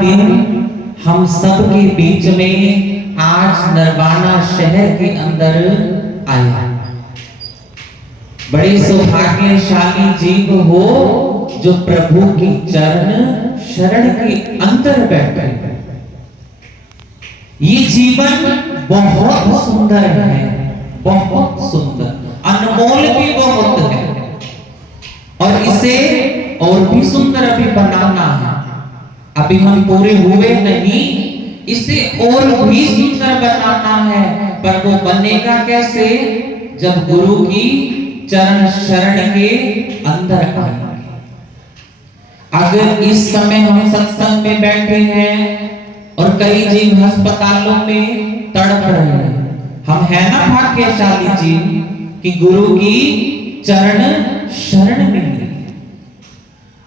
दिन हम सब के बीच में आज नरवाना शहर के अंदर आया। बड़े सौभाग्यशाली जीव हो जो प्रभु की चरण शरण के अंदर बैठे। ये जीवन बहुत सुंदर है, बहुत सुंदर, अनमोल भी बहुत है और इसे और भी सुंदर अभी बनाना है। अभी हम पूरे हुए नहीं, इसे और भी सुंदर बनाना है। पर वो बनेगा कैसे? जब गुरु की चरण शरण के अंदर आएंगे। अगर इस समय हम सत्संग में बैठे हैं और कई जीव अस्पतालों में तड़प रहे हैं, हम है ना भाग्यशाली जीव कि गुरु की चरण शरण में है।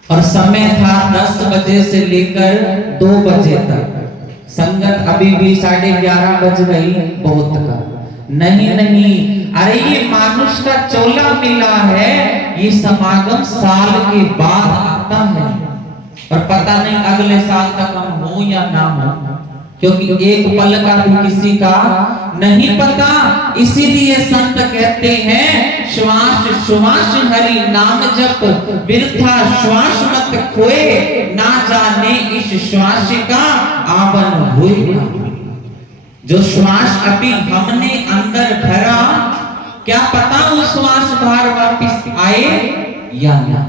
और समय था 10 बजे से लेकर 2 बजे तक। संगत अभी भी 11:30 बज गई, बहुत का नहीं। अरे ये मानुष का चोला मिला है, ये समागम साल के बाद आता है और पता नहीं अगले साल तक हम हो या ना हो, क्योंकि एक पल का भी किसी का नहीं पता। इसीलिए संत कहते हैं श्वास श्वास हरि नाम जप, बिरथा श्वास मत खोए, ना जाने इस श्वास का आवन हुए। जो श्वास अभी हमने अंदर भरा, क्या पता वो श्वास बाहर वापिस आए या ना।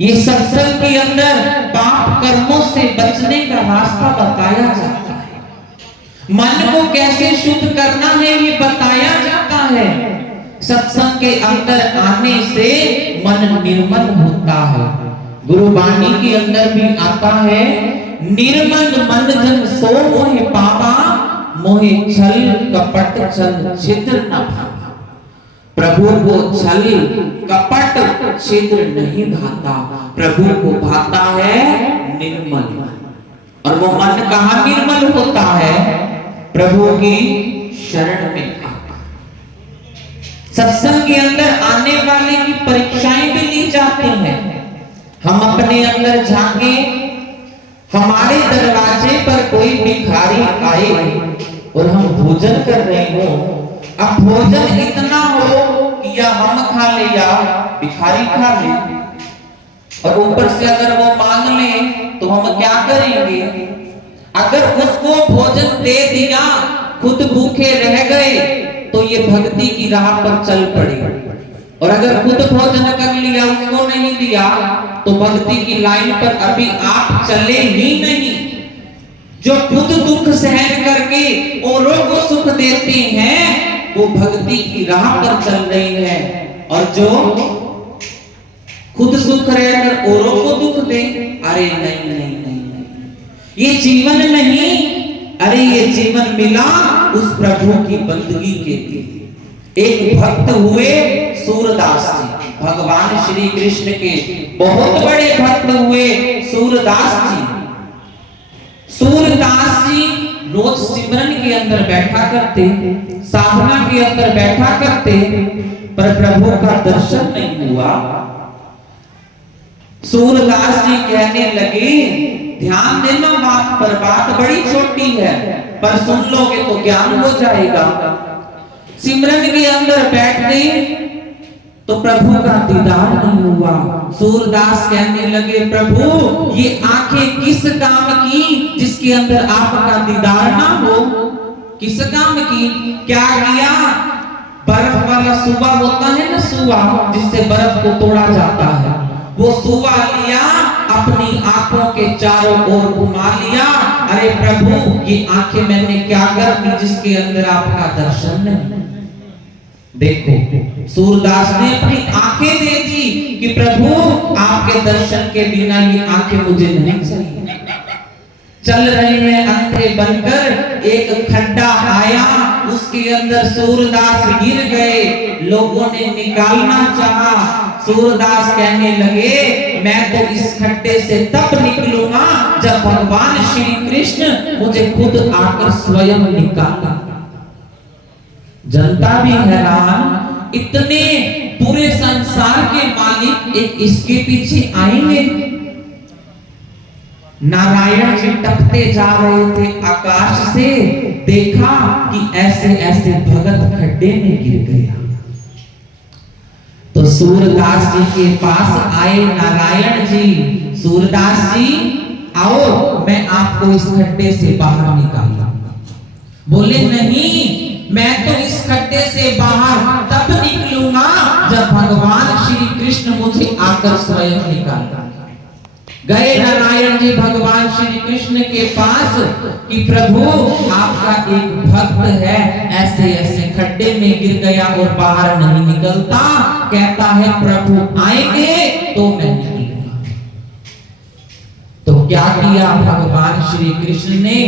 ये सत्संग के अंदर पाप कर्मों से बचने का रास्ता बताया जाता है। मन को कैसे शुद्ध करना है ये बताया जाता है। सत्संग के अंदर आने से मन निर्मल होता है। गुरुवाणी के अंदर भी आता है, निर्मल मन जन सो मोहे पावा, मोहे छल कपट छल छिद्र न भावा। प्रभु को छल कपट छिद्र नहीं भाता, प्रभु को भाता है निर्मल। और वो मन कहाँ निर्मल होता है? प्रभु की शरण में आकर। सत्संग के अंदर आने वाले की परीक्षाएं भी ली जाती हैं। हम अपने अंदर झांके, हमारे दरवाजे पर कोई भिखारी आए और हम भोजन कर रहे हो। अब भोजन इतना हो कि या हम खा ले या भिखारी खा ले, और ऊपर से अगर वो मांग ले तो हम क्या करेंगे? अगर उसको भोजन दे दिया, खुद भूखे रह गए, तो ये भक्ति की राह पर चल पड़े। और अगर खुद भोजन कर लिया, उसको नहीं दिया, तो भक्ति की लाइन पर अभी आप चले ही नहीं। जो खुद दुख सहन करके औरों को सुख देते हैं, वो भक्ति की राह पर चल रही है। और जो खुद सुख रहकर औरों को दुख दे, अरे नहीं, ये जीवन नहीं। अरे ये जीवन मिला उस प्रभु की बंदगी के लिए। एक भक्त हुए सूरदास जी, भगवान श्री कृष्ण के बहुत बड़े भक्त हुए सूरदास जी। सूरदास जी रोज सिमरन के अंदर बैठा करते, साधना के अंदर बैठा करते, पर प्रभु का दर्शन नहीं हुआ। सूरदास जी कहने लगे, ध्यान देना बात पर, बात बड़ी छोटी है, पर सुन लोगे तो ज्ञान हो जाएगा। सिमरन के अंदर बैठते तो प्रभु का दीदार नहीं हुआ। सूरदास कहने लगे, प्रभु ये आंखें किस काम की जिसके अंदर आपका दीदार ना हो? किस काम की? क्या किया? बर्फ वाला सुवा होता है ना, सुवा जिससे बर्फ को तोड़ा जाता है, वो सुवा लिया, अपनी आंखों के चारों ओर घुमा लिया। अरे प्रभु ये आंखें मैंने क्या कर दी जिसके अंदर आपका दर्शन नहीं? देखो, सूरदास ने अपनी आंखें दे दी कि प्रभु आपके दर्शन के बिना ये आंखें मुझे नहीं चाहिए। चल रहे हैं अंधे बनकर, एक खड्डा आया, उसके अंदर सूरदास गिर गए। लोगों ने निकालना चाहा, सूरदास कहने लगे, मैं तो इस खड्डे से तब निकलूंगा जब भगवान श्री कृष्ण मुझे खुद आकर स्वयं निकाला। जनता भी हैरान, इतने पूरे संसार के मालिक एक इसके पीछे आएंगे? नारायण जी टपते जा रहे थे आकाश से, देखा कि ऐसे ऐसे भगत खड्डे में गिर गया। तो सूरदास जी के पास आए नारायण जी, सूरदास जी आओ, मैं आपको इस खड्डे से बाहर निकालूंगा। बोले नहीं, मैं तो इस खड्डे से बाहर तब निकलूंगा जब भगवान श्री कृष्ण मुझे आकर स्वयं निकालेगा। गए नारायण जी भगवान श्री कृष्ण के पास कि प्रभु आपका एक भक्त है ऐसे ऐसे खड्डे में गिर गया और बाहर नहीं निकलता, कहता है प्रभु आएंगे तो मैं निकलूंगा। तो क्या किया भगवान श्री कृष्ण ने,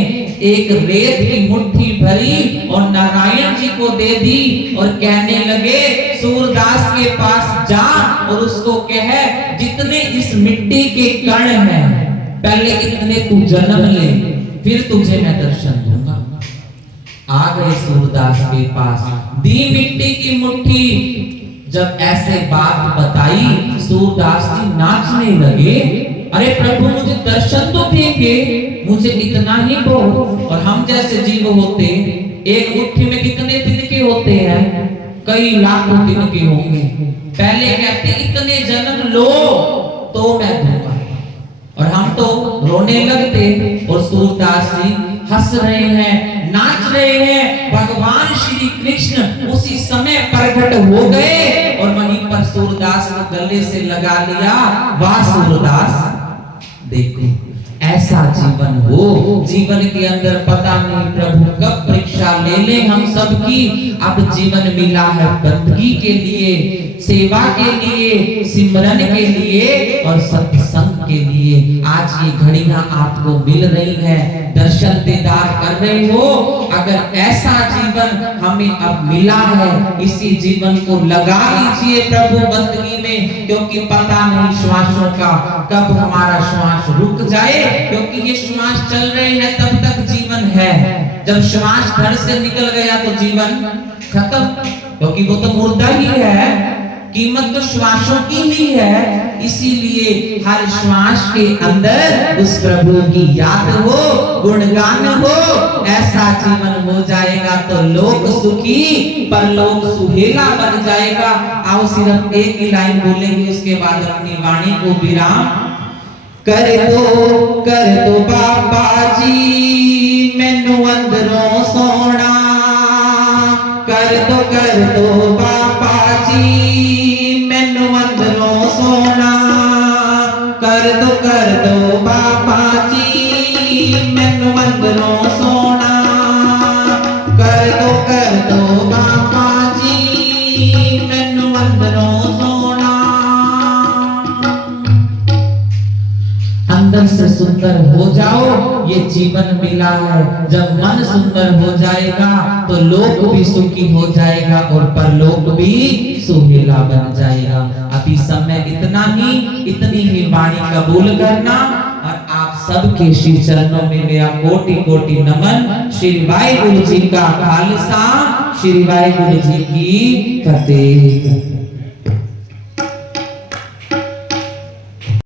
एक रेत की मुट्ठी भरी और नारायण जी को दे दी और कहने लगे सूरदास के पास जा और उसको कह जितने इस मिट्टी के कण हैं पहले इतने तू जन्म ले, फिर तुझे मैं दर्शन दूंगा। आ गए सूरदास के पास, दी मिट्टी की मुट्ठी। जब ऐसे बात बताई सूरदास जी नाचने लगे, अरे प्रभु मुझे दर्शन तो देंगे, मुझे इतना ही बहुत। और हम जैसे जीव होते एक मुट्ठी में कितने दिन के होते हैं, कई लाखों दिन के होंगे। पहले कहते इतने जन्म लो तो मैं दूंगा, और हम तो रोने लगते। और सूरदास जी हंस रहे हैं, नाच रहे हैं। भगवान श्री कृष्ण उसी समय प्रकट हो गए और वहीं पर सूरदास को गले से लगा लिया। वाह सूरदास, देखो ऐसा जीवन हो, जीवन के अंदर पता नहीं प्रभु कब परीक्षा ले ले हम सब की। अब जीवन मिला है बंदगी के लिए, सेवा के लिए, सिमरन के लिए और सत्संग के लिए। आज ये घड़ियां आपको मिल रही है, दर्शन दीदार कर रहे हो। अगर ऐसा जीवन हमें अब मिला है, इसी जीवन को लगा लीजिए प्रभु बंदगी में, क्योंकि पता नहीं श्वासों का कब हमारा श्वास रुक जाए। क्योंकि ये श्वास चल रहे हैं तब तक जीवन है, जब श्वास घर से निकल गया तो जीवन खत्म, क्योंकि वो तो मुर्दा ही है। कीमत तो श्वासों की ही है, इसीलिए हर श्वास के अंदर उस प्रभु की याद हो, गुणगान हो। ऐसा जीवन हो जाएगा तो लोक सुखी परलोक सुहेला बन जाएगा। आओ सिर्फ एक ही लाइन बोलेंगे, उसके बाद अपनी वाणी को विराम कर दो बाबा जी मैनू अंदरों सोना। कर दो बाबा जी मैनू अंदरों सोना। कर दो बाबा जी मैनू अंदरों सोना। कर दो बाबा जी मैनू अंदरों सोना। अंदर से सुंदर हो जाओ, ये जीवन मिला है। जब मन सुंदर हो जाएगा तो लोक भी सुखी हो जाएगा और परलोक भी सुहेला बन जाएगा। अभी समय इतना ही, इतनी ही वाणी कबूल करना। और आप सबके श्री चरणों में मेरा कोटि कोटि नमन। श्री वाहिगुरु जी का खालसा, श्री वाहिगुरु जी की फतेह।